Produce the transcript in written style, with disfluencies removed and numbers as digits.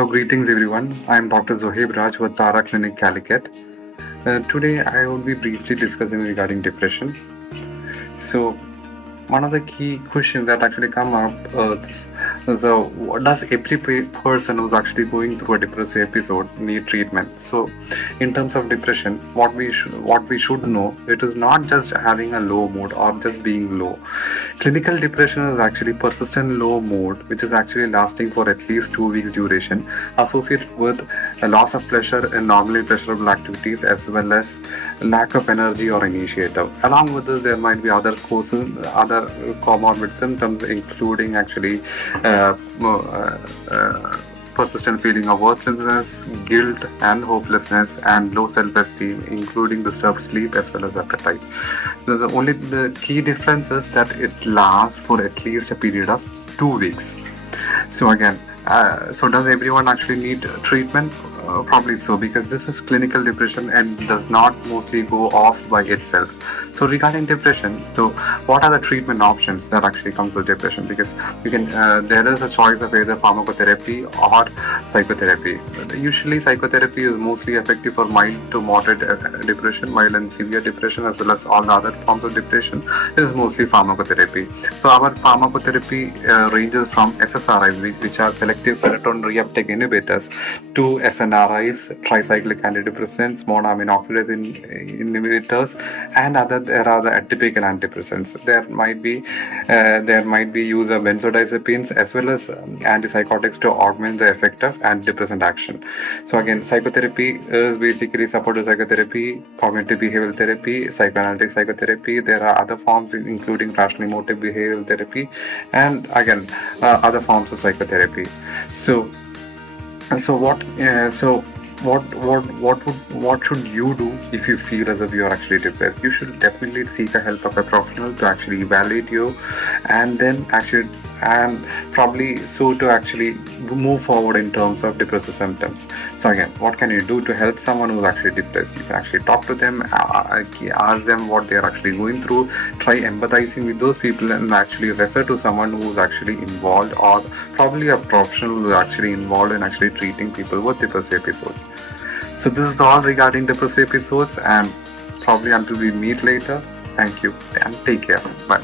Hello, greetings everyone. I am Dr. Zohaib Raj with Tara Clinic, Calicut. Today I will be briefly discussing regarding depression. So, one of the key questions that actually come up so what does every person who's actually going through a depressive episode need treatment? So in terms of depression, what we should know, it is not just having a low mood or just being low. Clinical depression is actually persistent low mood which is actually lasting for at least 2 weeks duration, associated with a loss of pleasure in normally pleasurable activities as well as lack of energy or initiative. Along with this, there might be other causes, other comorbid symptoms, including actually persistent feeling of worthlessness, guilt, and hopelessness, and low self-esteem, including disturbed sleep as well as appetite. The key difference is that it lasts for at least a period of 2 weeks. So again, so does everyone actually need treatment? Probably so, because this is clinical depression and does not mostly go off by itself. So regarding depression, so what are the treatment options that actually comes with depression? Because you can there is a choice of either pharmacotherapy or psychotherapy. Usually psychotherapy is mostly effective for mild to moderate depression, mild and severe depression, as well as all the other forms of depression. It is mostly pharmacotherapy. So our pharmacotherapy ranges from SSRIs, which are selective serotonin reuptake inhibitors, to SNRIs, tricyclic antidepressants, monoamine oxidase inhibitors, and there are the atypical antidepressants. There might be use of benzodiazepines as well as antipsychotics to augment the effect of antidepressant action. So again, psychotherapy is basically supportive psychotherapy, cognitive behavioral therapy, psychoanalytic psychotherapy. There are other forms including rational emotive behavioral therapy, and again other forms of psychotherapy. So what should you do if you feel as if you are actually depressed? You should definitely seek the help of a professional to actually evaluate you, and then probably so to actually move forward in terms of depressive symptoms. So again, what can you do to help someone who's actually depressed? You can actually talk to them, ask them what they're actually going through, try empathizing with those people, and actually refer to someone who's actually involved, or probably a professional who's actually involved in actually treating people with depressive episodes. So this is all regarding depressive episodes, and probably until we meet later, thank you and take care. Bye.